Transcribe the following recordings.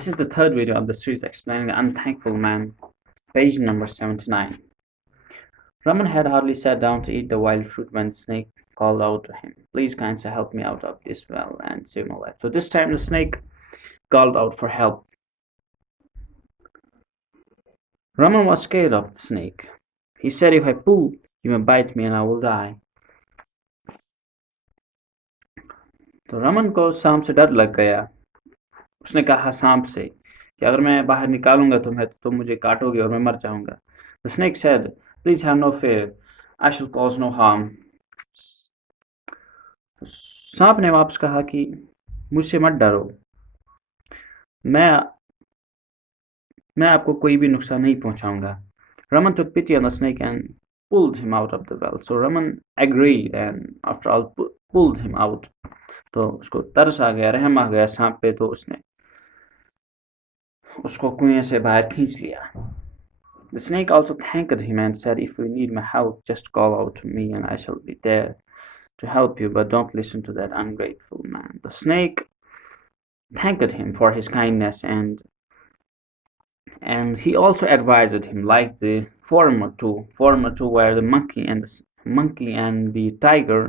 This is the third video of the series explaining the unthankful man, page number 79. Raman had hardly sat down to eat the wild fruit when the snake called out to him, "Please, Kansa, help me out of this well and save my life." So this time the snake called out for help. Raman was scared of the snake. He said, "If I pull, you may bite me and I will die." तो रमन को सांप से डर लग गया. उसने कहा सांप से कि अगर मैं बाहर निकालूंगा तुम्हें तो तुम मुझे काटोगे और मैं मर जाऊंगा. The snake said, "Please have no fear. I shall cause no harm." सांप ने वापस कहा कि मुझसे मत डरो, मैं आपको कोई भी नुकसान नहीं पहुंचाऊंगा. Raman took pity on the snake and pulled him out of the well. So Raman agreed and after all pulled him out. तो उसको तरस आ गया, रहम आ गया सांप पे, तो उसने उसको कुएं से बाहर खींच लिया. The snake also thanked him and said, "If you need my help, just call out to me and I shall be there to help you, but don't listen to that ungrateful man." The snake thanked him for his kindness and he also advised him, like the former two were the monkey and the tiger,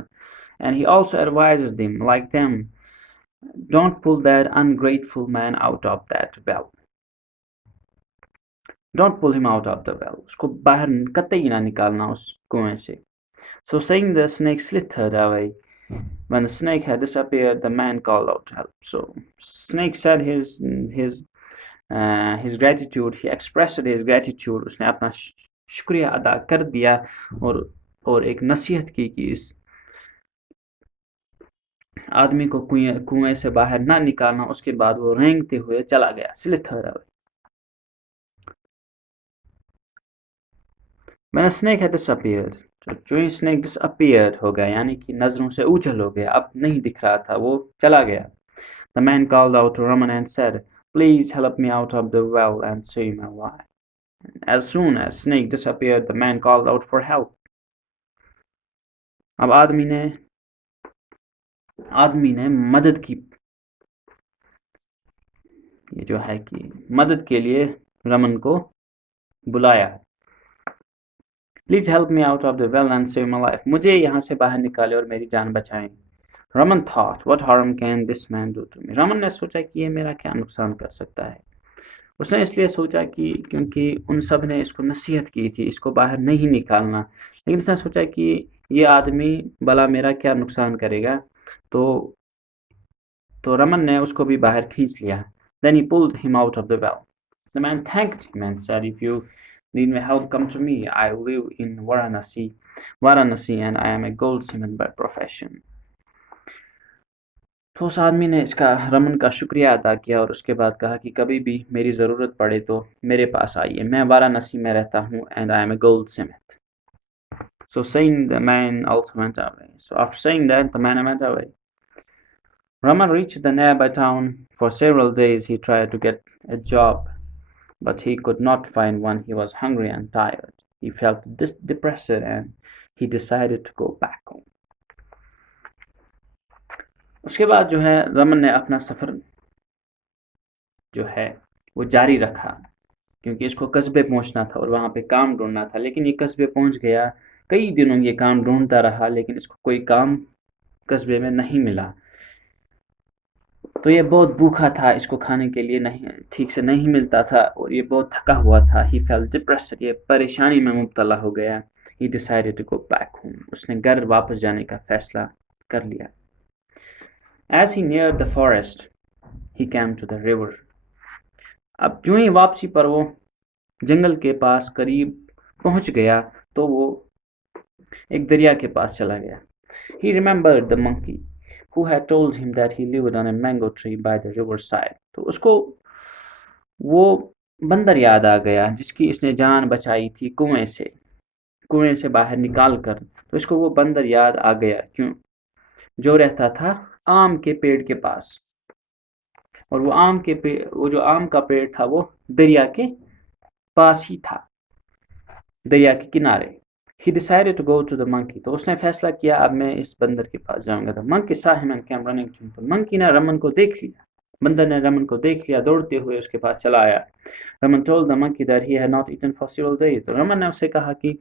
and he also advised them, like them, don't pull that ungrateful man out of that well. Don't pull him out of the well. उसको बाहर कतई ना निकालना उस कुएं से. So saying, the snake slithered away. When the snake had disappeared, the man called out to help. So snake said his gratitude. He expressed his gratitude. उसने अपना शुक्रिया अदा कर दिया और एक नसीहत की कि इस आदमी को कुएं से बाहर ना निकालना. उसके बाद वो रेंगते हुए चला गया. Slithered away. When the snake had disappeared, जो ही snake disappeared हो गया, यानी कि नजरों से ऊझल हो गया, अब नहीं दिख रहा था, वो चला गया. The man called out to Raman and said, "Please help me out of the well and save my life." As soon as snake disappeared, the man called out for help. अब आदमी ने मदद की, ये जो है कि मदद के लिए रमन को बुलाया. "Please help me out of the well and save my life." मुझे यहाँ से बाहर निकाले और मेरी जान बचाएं. Raman thought, "What harm can this man do to me?" Raman ने सोचा कि ये मेरा क्या नुकसान कर सकता है. उसने इसलिए सोचा कि क्योंकि उन सब ने इसको नसीहत की थी, इसको बाहर नहीं निकालना, लेकिन उसने सोचा कि ये आदमी भला मेरा क्या नुकसान करेगा, तो रमन ने उसको भी बाहर खींच लिया. Then he pulled him out of the well. The man thanked him and said, "If you need my help, come to me. I live in Varanasi and I am a goldsmith by profession." तो उस आदमी ने रमन का शुक्रिया अदा किया और उसके बाद कहा कि कभी भी मेरी ज़रूरत पड़े तो मेरे पास आइए, मैं वाराणसी में रहता हूँ. And I am a goldsmith. So saying, the man also went away. So after saying that, the man went away. Raman reached the nearby town. For several days he tried to get a job, but he could not find one. He was hungry and tired. He felt depressed and he decided to go back home. उसके बाद जो है रमन ने अपना सफ़र जो है वो जारी रखा, क्योंकि इसको कस्बे पहुंचना था और वहाँ पे काम ढूंढना था. लेकिन ये कस्बे पहुंच गया, कई दिनों ये काम ढूंढता रहा, लेकिन इसको कोई काम कस्बे में नहीं मिला. तो ये बहुत भूखा था, इसको खाने के लिए नहीं ठीक से नहीं मिलता था और ये बहुत थका हुआ था. He felt depressed. ये परेशानी में मुब्तला हो गया. He decided to go back home. उसने घर वापस जाने का फैसला कर लिया. As he neared the forest, he came to the river. अब जो ही वापसी पर वो जंगल के पास करीब पहुंच गया तो वो एक दरिया के पास चला गया. He remembered the monkey who had told him that he lived on a mango tree by the riverside. तो उसको वो बंदर याद आ गया जिसकी इसने जान बचाई थी कुएं से बाहर निकाल कर. तो इसको वो बंदर याद आ गया, क्यों, जो रहता था आम के पेड़ के पास, और वो जो आम का पेड़ था वो दरिया के पास ही था, दरिया के किनारे. He decided to go to the monkey. तो उसने फैसला किया अब मैं इस बंदर के पास जाऊंगा. The monkey saw him and came running to him. तो monkey ने रमन को देख लिया बंदर ने रमन को देख लिया, दौड़ते हुए उसके पास चला आया। Raman told the monkey that he had not eaten for several days. तो रमन ने उससे कहा कि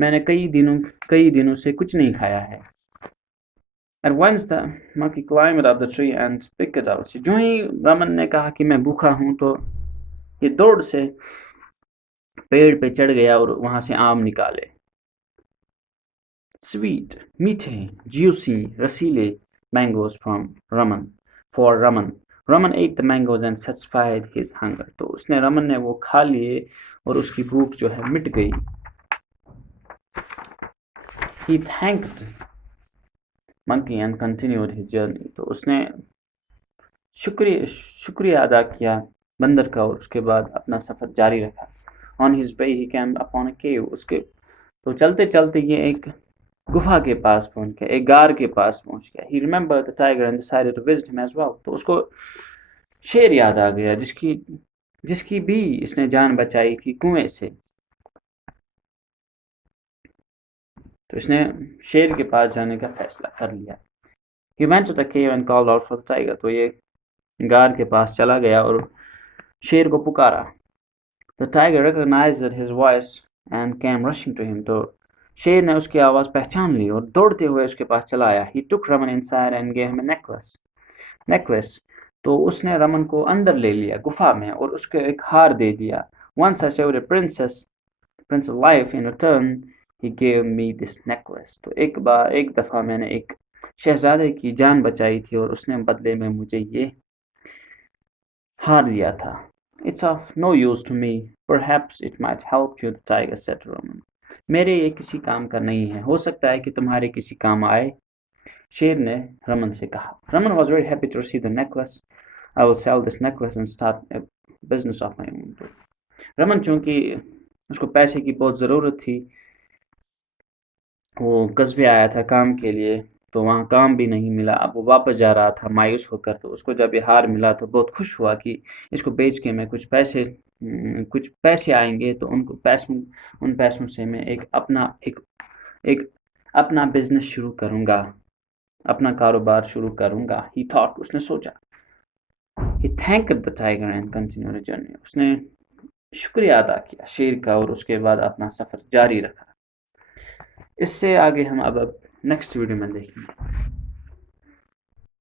मैंने कई दिनों से कुछ नहीं खाया है। At once the monkey climbed up the tree and picked it out. जो ही रमन ने कहा कि मैं भूखा हूं, तो ये दौड़ से पेड़ पे चढ़ गया और वहां से आम निकाले। Sweet, मीठे, juicy, रसीले mangoes for Raman. Raman ate the mangoes and satisfied his hunger. तो उसने रमन ने वो खा लिए और उसकी भूख जो है मिट गई। He thanked monkey and continued his journey. तो उसने शुक्रिया अदा किया बंदर का और उसके बाद अपना सफर जारी रखा। On his way he came upon a cave. तो चलते चलते ये एक गुफा के पास पहुंच गया, एक गार के पास पहुंच गया। He remembered the tiger and decided to visit him as well. तो उसको शेर याद आ गया जिसकी भी इसने जान बचाई थी कुएं से। तो इसने शेर के पास जाने का फैसला कर लिया। He went to the cave and called out for the tiger. तो ये गार के पास चला गया और शेर को पुकारा। The tiger recognized his voice and came rushing to him. तो शेर ने उसकी आवाज़ पहचान ली और दौड़ते हुए उसके पास चला आया। He took Raman inside and gave him a necklace. तो उसने रमन को अंदर ले लिया गुफा में और उसको एक हार दे दिया। Once I saved a princess life in return he gave me this necklace. तो एक दफ़ा मैंने एक शहजादे की जान बचाई थी और उसने बदले में मुझे ये हार दिया था। It's of no use to me. Perhaps it might help you, the tiger said to Raman. मेरे ये किसी काम का नहीं है, हो सकता है कि तुम्हारे किसी काम आए, शेर ने रमन से कहा। Raman was very happy to receive the necklace. I will sell this necklace and start a business of my own. तो रमन चूंकि उसको पैसे की बहुत ज़रूरत थी, वो कस्बे आया था काम के लिए, तो वहाँ काम भी नहीं मिला। अब वो वापस जा रहा था मायूस होकर। तो उसको जब ये हार मिला तो बहुत खुश हुआ कि इसको बेच के मैं कुछ पैसे आएंगे, तो उन पैसों से मैं एक अपना बिजनेस शुरू करूँगा, अपना कारोबार शुरू करूँगा। He thought, उसने सोचा। He thanked the tiger and continued the journey. उसने शुक्रिया अदा किया शेर का और उसके बाद अपना सफ़र जारी रखा। इससे आगे हम अब नेक्स्ट वीडियो में देखेंगे।